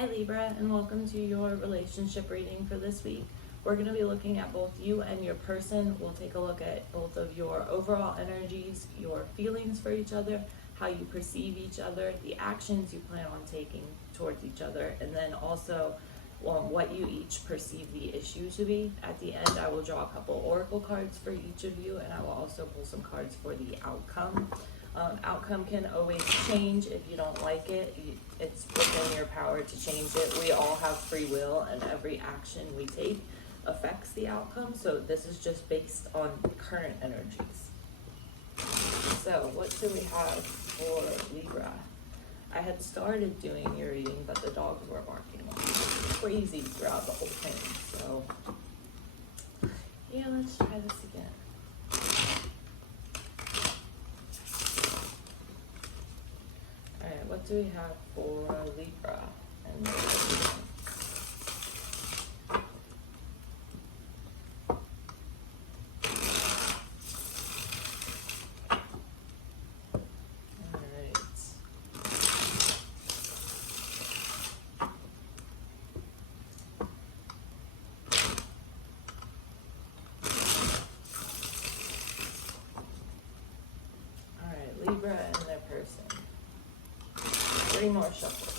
Hi Libra, and welcome to your relationship reading for this week. We're going to be looking at both you and your person. We'll take a look at both of your overall energies, your feelings for each other, how you perceive each other, the actions you plan on taking towards each other, and then also what you each perceive the issue to be. At the end, I will draw a couple oracle cards for each of you, and I will also pull some cards for the outcome. Outcome can always change. If you don't like it, it's within your power to change it. We all have free will, and every action we take affects the outcome. So this is just based on current energies. So what do we have for Libra? I had started doing your reading, but the dogs were barking crazy throughout the whole thing. So yeah, let's try this again. Alright, what do we have for Libra? And Libra and their person. 3 more shuffles.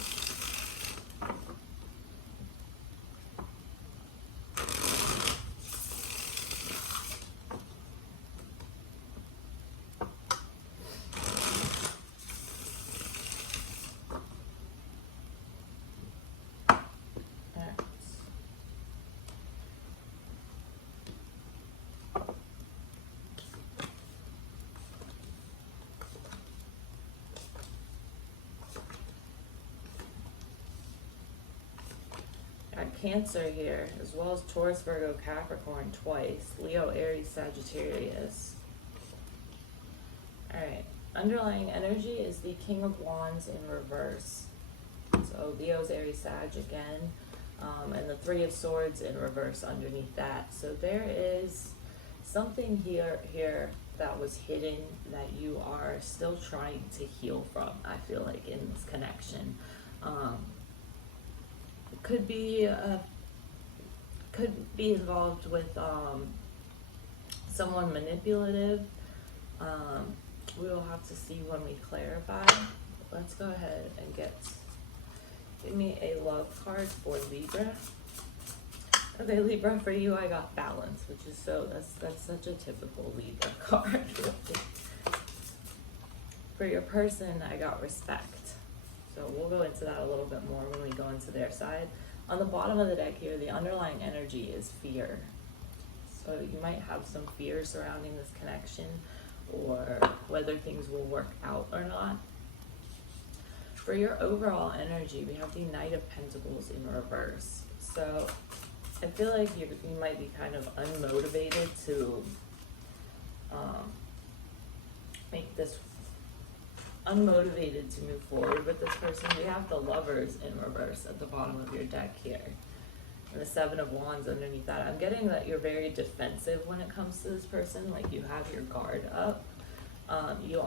Cancer here, as well as Taurus, Virgo, Capricorn twice, Leo, Aries, Sagittarius. Alright, underlying energy is the King of Wands in reverse. So Leo's Aries, Sag again, and the 3 of Swords in reverse underneath that. So there is something here that was hidden that you are still trying to heal from, I feel like, in this connection. Could be involved with someone manipulative. We will have to see when we clarify. Let's go ahead and give me a love card for Libra. Okay, Libra, for you I got balance, which is that's such a typical Libra card. For your person, I got respect. So we'll go into that a little bit more when we go into their side. On the bottom of the deck here, the underlying energy is fear. So you might have some fear surrounding this connection, or whether things will work out or not. For your overall energy, we have the Knight of Pentacles in reverse. So I feel like you might be kind of unmotivated to unmotivated to move forward with this person. We have the Lovers in reverse at the bottom of your deck here, and the 7 of Wands underneath that. I'm getting that you're very defensive when it comes to this person, like you have your guard up. You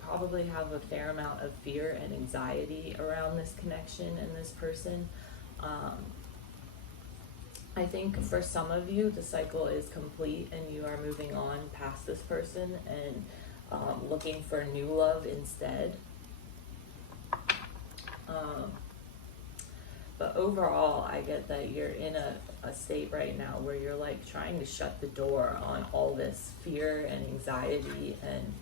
probably have a fair amount of fear and anxiety around this connection and this person. I think for some of you, the cycle is complete and you are moving on past this person and looking for new love instead. But overall, I get that you're in a state right now where you're like trying to shut the door on all this fear and anxiety and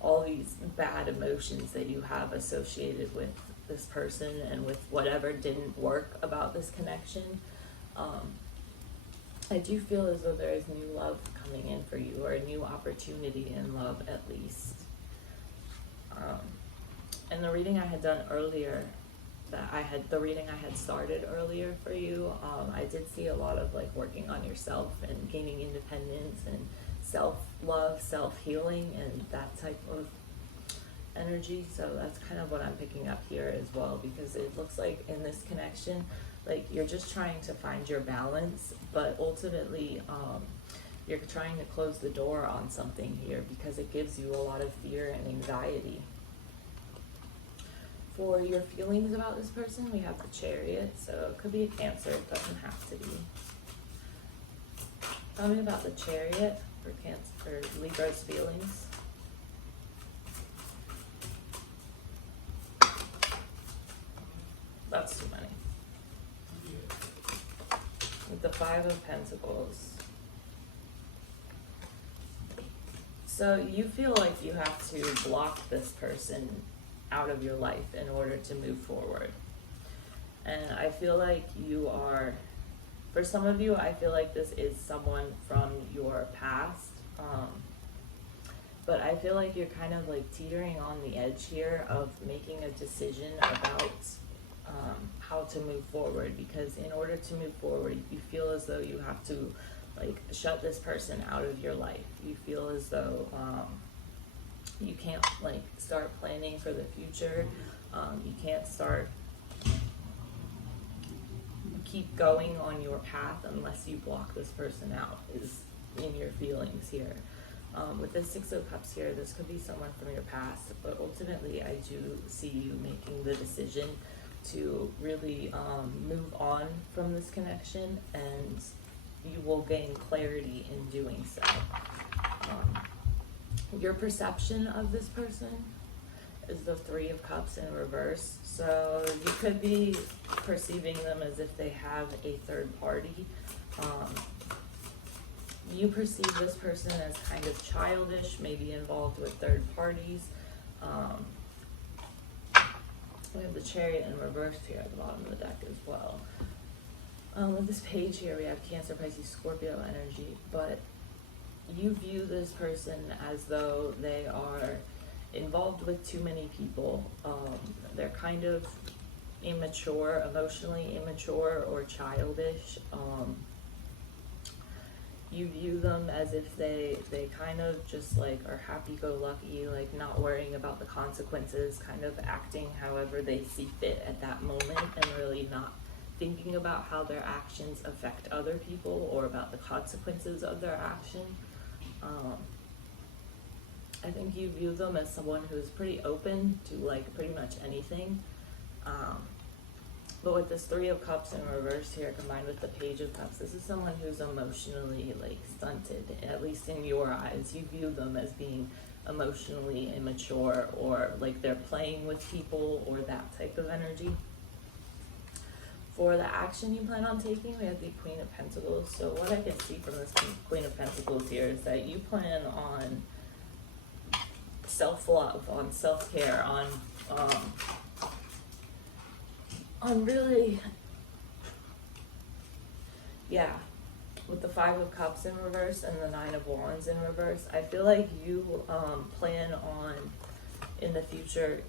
all these bad emotions that you have associated with this person and with whatever didn't work about this connection. I do feel as though there is new love coming in for you, or a new opportunity in love at least. And the reading I had done earlier, the reading I had started earlier for you, I did see a lot of like working on yourself and gaining independence and self-love, self-healing, and that type of energy. So that's kind of what I'm picking up here as well, because it looks like in this connection, like you're just trying to find your balance, but ultimately you're trying to close the door on something here because it gives you a lot of fear and anxiety. For your feelings about this person, we have the Chariot, so it could be a Cancer, it doesn't have to be. Tell me about the Chariot for Cancer, for Libra's feelings. That's too many. With the Five of Pentacles. So you feel like you have to block this person out of your life in order to move forward. And I feel like you are, for some of you, I feel like this is someone from your past. But I feel like you're kind of like teetering on the edge here of making a decision about how to move forward, because in order to move forward, you feel as though you have to like shut this person out of your life. You feel as though you can't like start planning for the future. You can't keep going on your path unless you block this person out, is in your feelings here. With the Six of Cups here, this could be someone from your past, but ultimately I do see you making the decision to really move on from this connection, and you will gain clarity in doing so. Your perception of this person is the Three of Cups in reverse. So you could be perceiving them as if they have a third party. You perceive this person as kind of childish, maybe involved with third parties. We have the Chariot in reverse here at the bottom of the deck as well. With this page here, we have Cancer, Pisces, Scorpio energy, but you view this person as though they are involved with too many people. They're kind of immature, emotionally immature or childish. You view them as if they kind of just like are happy-go-lucky, like not worrying about the consequences, kind of acting however they see fit at that moment, and really not thinking about how their actions affect other people or about the consequences of their action. I think you view them as someone who is pretty open to like pretty much anything. But with this Three of Cups in reverse here, combined with the Page of Cups, this is someone who's emotionally like stunted, at least in your eyes. You view them as being emotionally immature, or like they're playing with people, or that type of energy. For the action you plan on taking, we have the Queen of Pentacles. So what I can see from this Queen of Pentacles here is that you plan on self-love, on self-care, on really, yeah, with the Five of Cups in reverse and the Nine of Wands in reverse, I feel like you plan on, in the future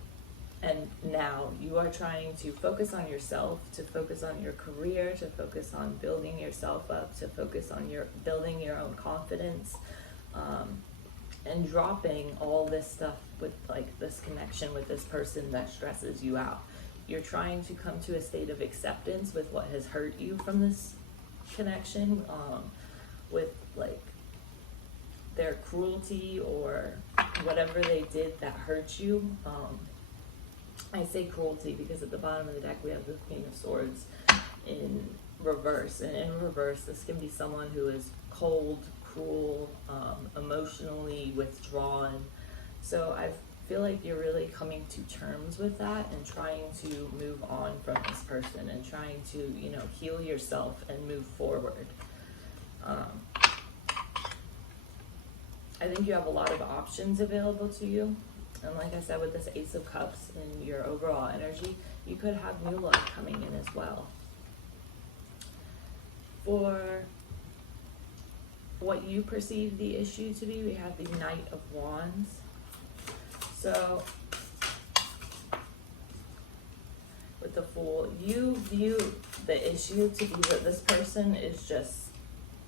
and now, you are trying to focus on yourself, to focus on your career, to focus on building yourself up, to focus on building your own confidence, and dropping all this stuff with like this connection with this person that stresses you out. You're trying to come to a state of acceptance with what has hurt you from this connection, with like their cruelty or whatever they did that hurt you. I say cruelty because at the bottom of the deck we have the Queen of Swords in reverse, and in reverse this can be someone who is cold, cruel, emotionally withdrawn. So I feel like you're really coming to terms with that and trying to move on from this person and trying to, you know, heal yourself and move forward. I think you have a lot of options available to you. And like I said, with this Ace of Cups in your overall energy, you could have new love coming in as well. For what you perceive the issue to be, we have the Knight of Wands. So, with the Fool, you view the issue to be that this person is just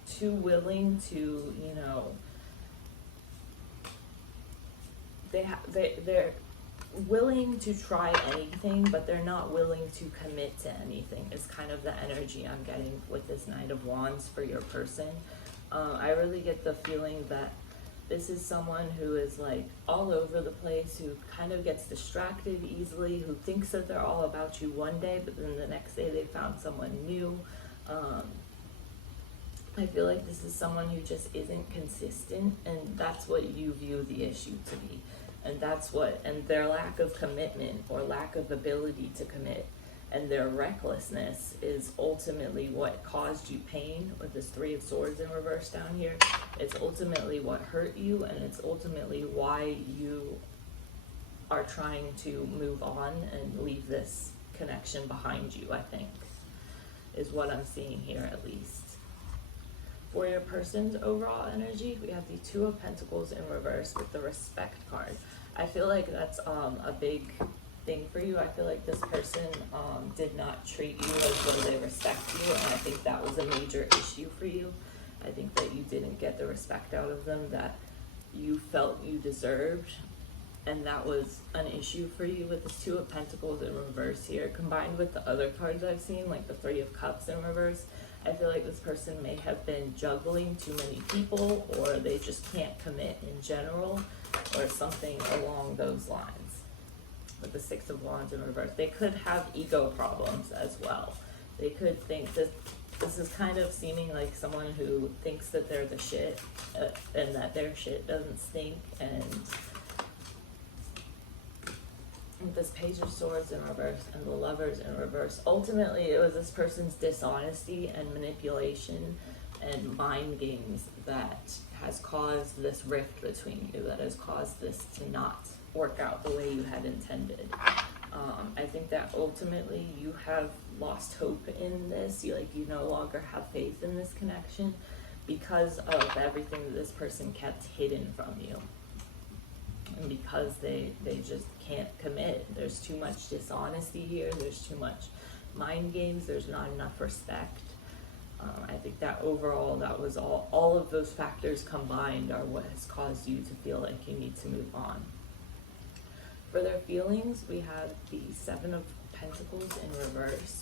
too willing to, you know, they're willing to try anything, but they're not willing to commit to anything, is kind of the energy I'm getting with this Knight of Wands for your person. I really get the feeling that This is someone who is like all over the place, who kind of gets distracted easily, who thinks that they're all about you one day, but then the next day they found someone new. I feel like this is someone who just isn't consistent, and that's what you view the issue to be. And and their lack of commitment or lack of ability to commit and their recklessness is ultimately what caused you pain with this Three of Swords in reverse down here. It's ultimately what hurt you, and it's ultimately why you are trying to move on and leave this connection behind you, I think, is what I'm seeing here at least. For your person's overall energy, we have the Two of Pentacles in reverse with the Respect card. I feel like that's a big thing for you. I feel like this person did not treat you as though they respect you, and I think that was a major issue for you. I think that you didn't get the respect out of them that you felt you deserved, and that was an issue for you with the Two of Pentacles in reverse here, combined with the other cards I've seen, like the Three of Cups in reverse. I feel like this person may have been juggling too many people, or they just can't commit in general, or something along those lines. With the Six of Wands in reverse, they could have ego problems as well. They could think that this is kind of seeming like someone who thinks that they're the shit, and that their shit doesn't stink. And with this Page of Swords in reverse and the Lovers in reverse, ultimately it was this person's dishonesty and manipulation and mind games that has caused this rift between you, that has caused this to not work out the way you had intended. I think that ultimately you have lost hope in this. You no longer have faith in this connection because of everything that this person kept hidden from you. And because they just can't commit. There's too much dishonesty here. There's too much mind games. There's not enough respect. I think that overall, that was all of those factors combined are what has caused you to feel like you need to move on. For their feelings, we have the Seven of Pentacles in reverse.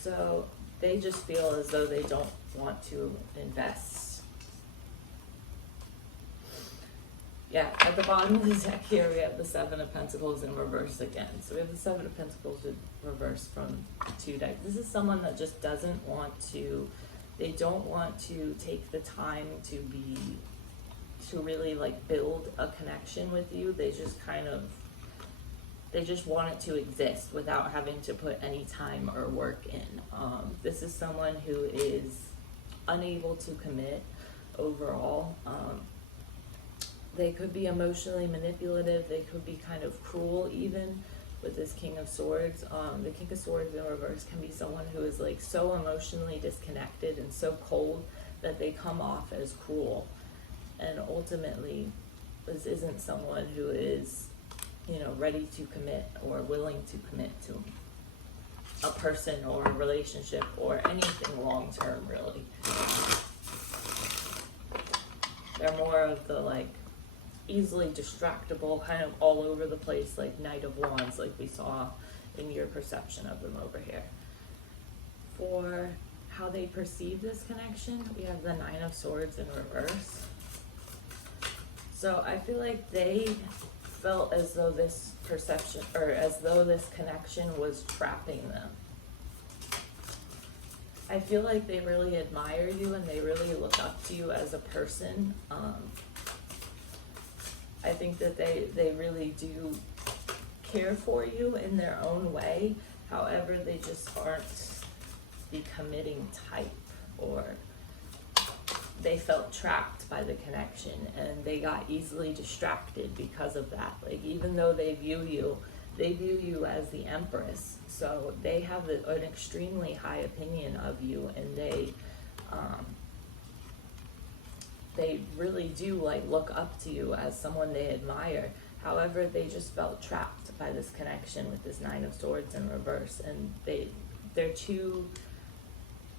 So they just feel as though they don't want to invest. Yeah, at the bottom of the deck here, we have the Seven of Pentacles in reverse again. So we have the Seven of Pentacles in reverse from two decks. This is someone that just doesn't want to, they don't want to take the time to really like build a connection with you. They just want it to exist without having to put any time or work in. This is someone who is unable to commit overall. They could be emotionally manipulative. They could be kind of cruel even with this King of Swords. The King of Swords in reverse can be someone who is like so emotionally disconnected and so cold that they come off as cruel. And ultimately, this isn't someone who is, ready to commit or willing to commit to a person or a relationship or anything long term, really. They're more of the like easily distractible, kind of all over the place, like Knight of Wands, like we saw in your perception of them over here. For how they perceive this connection, we have the Nine of Swords in reverse. So I feel like they felt as though this perception, or as though this connection was trapping them. I feel like they really admire you and they really look up to you as a person. I think that they really do care for you in their own way. However, they just aren't the committing type, or they felt trapped by the connection and they got easily distracted because of that. Like, even though they view you as the Empress, so they have an extremely high opinion of you, and they really do like look up to you as someone they admire. However, they just felt trapped by this connection with this Nine of Swords in reverse, and they're too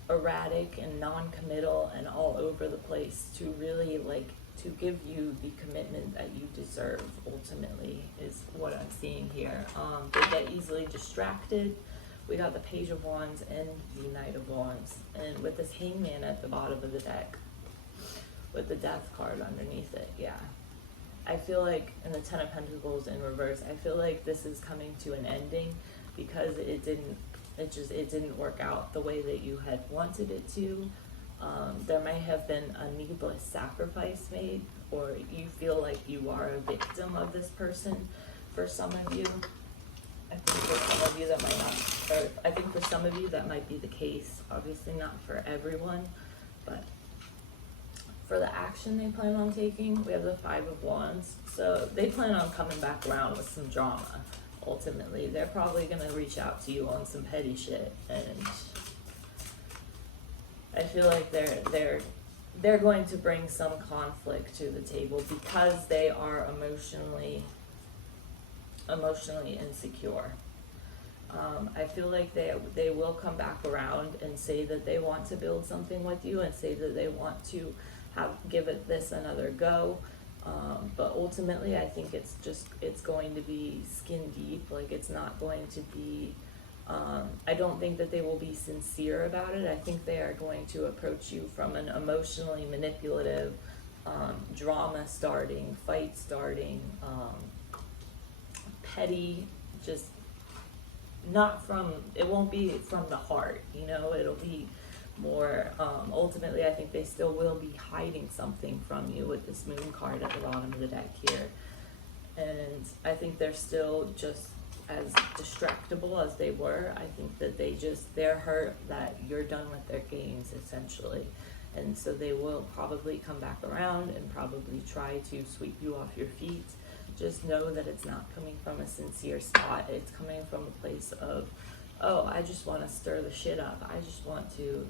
erratic and non-committal and all over the place to really like to give you the commitment that you deserve, ultimately, is what I'm seeing here. They get easily distracted. We got the Page of Wands and the Knight of Wands, and with this Hangman at the bottom of the deck. with the Death card underneath it. Yeah. I feel like in the Ten of Pentacles in reverse, I feel like this is coming to an ending because it didn't work out the way that you had wanted it to. There may have been a needless sacrifice made, or you feel like you are a victim of this person for some of you. I think for some of you that might not, or I think for some of you that might be the case. Obviously not for everyone, but for the action they plan on taking, we have the Five of Wands. So they plan on coming back around with some drama. Ultimately, they're probably going to reach out to you on some petty shit, and I feel like they're going to bring some conflict to the table because they are emotionally insecure. I feel like they will come back around and say that they want to build something with you and say that they want to give it this another go. But ultimately, I think it's going to be skin deep. Like, it's not going to be, I don't think that they will be sincere about it. I think they are going to approach you from an emotionally manipulative, drama starting, fight starting, petty, just not from, it won't be from the heart, you know, it'll be more, ultimately, I think they still will be hiding something from you with this Moon card at the bottom of the deck here. And I think they're still just as distractible as they were. I think that they're hurt that you're done with their games, essentially. And so they will probably come back around and probably try to sweep you off your feet. Just know that it's not coming from a sincere spot. It's coming from a place of, oh, I just want to stir the shit up. I just want to,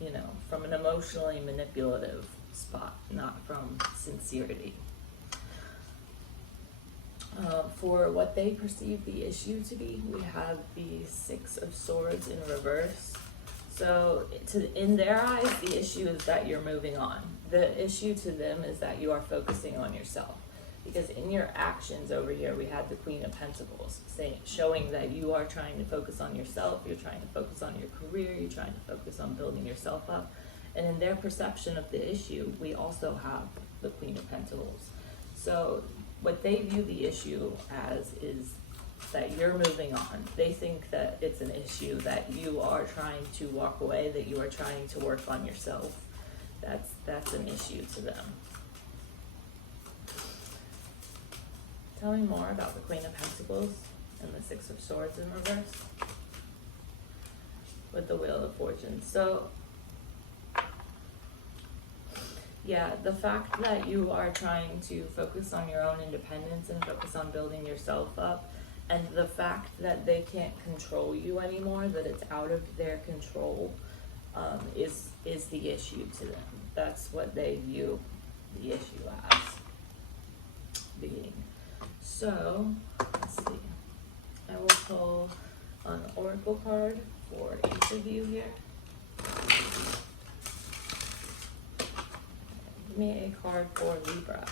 you know, from an emotionally manipulative spot, not from sincerity. For what they perceive the issue to be, we have the Six of Swords in reverse. So in their eyes, the issue is that you're moving on. The issue to them is that you are focusing on yourself. Because in your actions over here, we had the Queen of Pentacles showing that you are trying to focus on yourself, you're trying to focus on your career, you're trying to focus on building yourself up. And in their perception of the issue, we also have the Queen of Pentacles. So what they view the issue as is that you're moving on. They think that it's an issue, that you are trying to walk away, that you are trying to work on yourself. That's an issue to them. Tell me more about the Queen of Pentacles and the Six of Swords in reverse with the Wheel of Fortune. So, yeah, the fact that you are trying to focus on your own independence and focus on building yourself up, and the fact that they can't control you anymore, that it's out of their control, is the issue to them. That's what they view the issue as being. So, let's see. I will pull an oracle card for each of you here. Give me a card for Libra.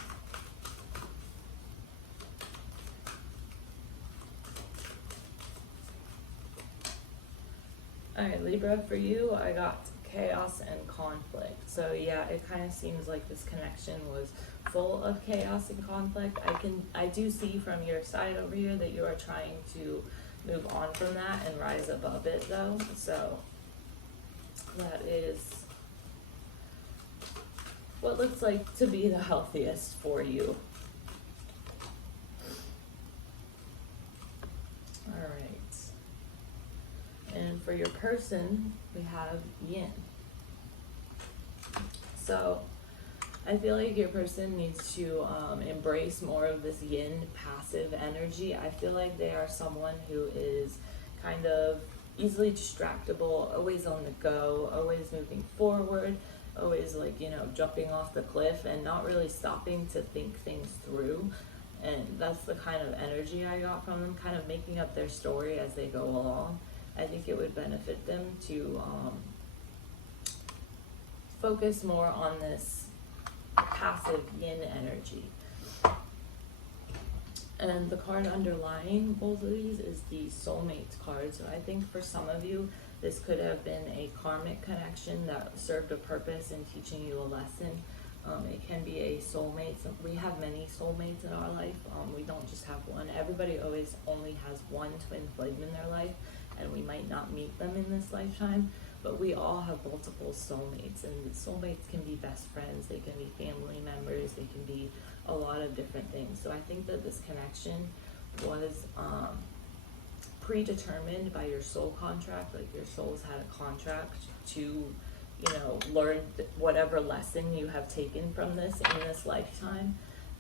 Alright, Libra, for you, I got chaos and conflict. So yeah, it kind of seems like this connection was full of chaos and conflict. I do see from your side over here that you are trying to move on from that and rise above it though. So that is what looks like to be the healthiest for you. Alright. And for your person, we have yin. So I feel like your person needs to embrace more of this yin passive energy. I feel like they are someone who is kind of easily distractible, always on the go, always moving forward, always like, you know, jumping off the cliff and not really stopping to think things through. And that's the kind of energy I got from them, kind of making up their story as they go along. I think it would benefit them to focus more on this passive yin energy. And the card underlying both of these is the soulmates card. So I think for some of you, this could have been a karmic connection that served a purpose in teaching you a lesson. It can be a soulmate. So we have many soulmates in our life. We don't just have one. Everybody always only has one twin flame in their life, and we might not meet them in this lifetime, but we all have multiple soulmates, and soulmates can be best friends, they can be family members, they can be a lot of different things. So I think that this connection was predetermined by your soul contract. Like your souls had a contract to, you know, learn whatever lesson you have taken from this in this lifetime.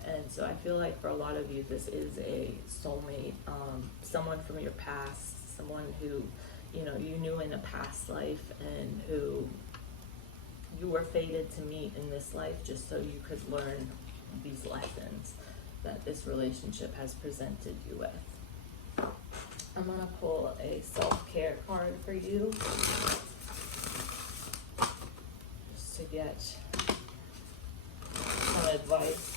And so I feel like for a lot of you, this is a soulmate, someone from your past, someone who, you know, you knew in a past life and who you were fated to meet in this life just so you could learn these lessons that this relationship has presented you with. I'm going to pull a self-care card for you just to get some advice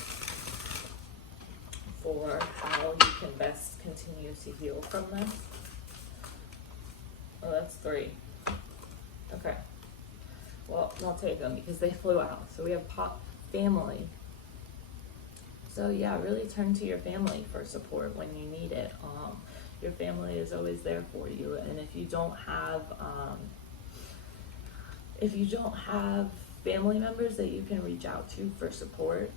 for how you can best continue to heal from this. Oh, that's 3. Okay. Well, I'll take them because they flew out. So we have family. So yeah, really turn to your family for support when you need it. Your family is always there for you, and if you don't have family members that you can reach out to for support,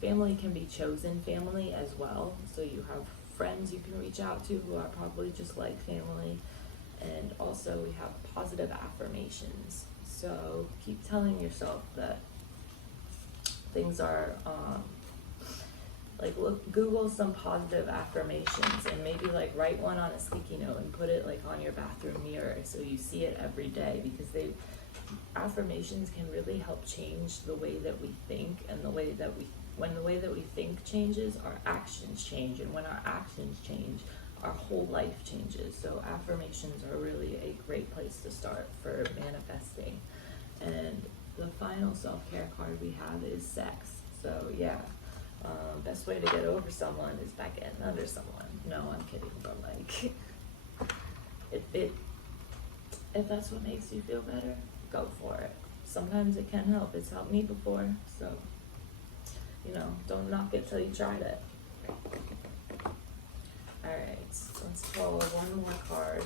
family can be chosen family as well. So you have friends you can reach out to who are probably just like family. And also we have positive affirmations. So keep telling yourself that things are, Google some positive affirmations and maybe like write one on a sticky note and put it like on your bathroom mirror so you see it every day, because affirmations can really help change the way that we think, and when the way that we think changes, our actions change, and when our actions change, our whole life changes. So affirmations are really a great place to start for manifesting. And the final self-care card we have is sex. So yeah, best way to get over someone is by getting under someone. No, I'm kidding, but like, if that's what makes you feel better, go for it. Sometimes it can help. It's helped me before, so, you know, don't knock it till you tried it. Alright, let's pull one more card.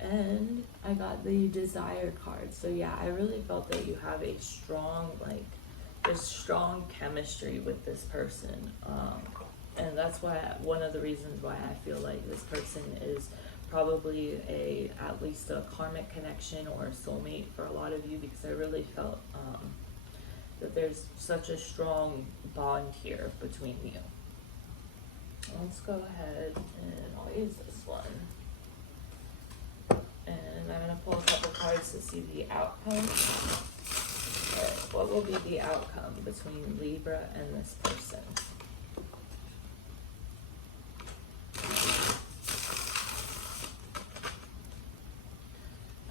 And I got the Desire card. So yeah, I really felt that you have a strong, there's strong chemistry with this person. And that's why, one of the reasons why I feel like this person is probably at least a karmic connection or a soulmate for a lot of you, because I really felt that there's such a strong bond here between you. Let's go ahead and I'll use this one. And I'm going to pull a couple cards to see the outcome. Alright, what will be the outcome between Libra and this person?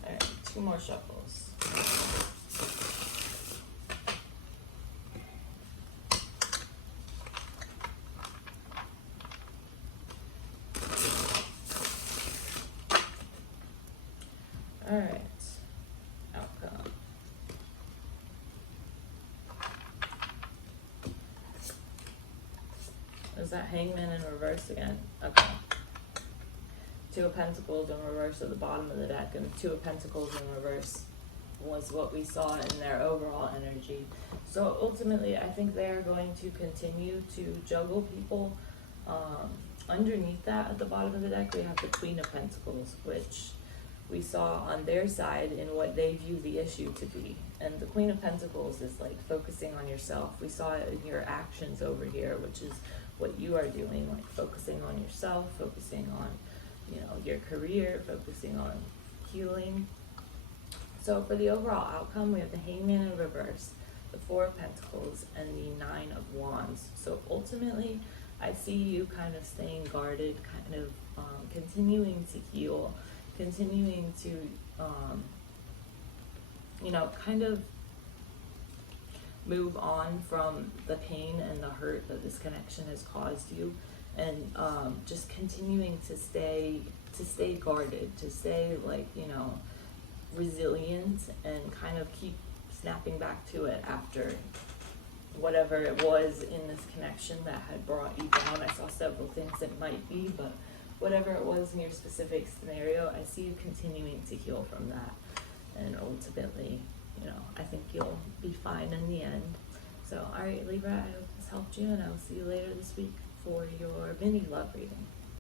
Alright, 2 more shuffles. Alright, outcome. Is that Hangman in reverse again? Okay. 2 of Pentacles in reverse at the bottom of the deck, and 2 of Pentacles in reverse was what we saw in their overall energy. So ultimately, I think they are going to continue to juggle people. Underneath that, at the bottom of the deck, we have the Queen of Pentacles, which we saw on their side in what they view the issue to be. And the Queen of Pentacles is like focusing on yourself. We saw it in your actions over here, which is what you are doing, like focusing on yourself, focusing on, you know, your career, focusing on healing. So for the overall outcome, we have the Hangman in reverse, the 4 of Pentacles, and the 9 of Wands. So ultimately, I see you kind of staying guarded, kind of continuing to heal, continuing to, you know, kind of move on from the pain and the hurt that this connection has caused you, and just continuing to stay guarded, to stay, like, you know, resilient and kind of keep snapping back to it after whatever it was in this connection that had brought you down. I saw several things it might be, but whatever it was in your specific scenario, I see you continuing to heal from that. And ultimately, I think you'll be fine in the end. So, all right, Libra, I hope this helped you, and I will see you later this week for your mini love reading.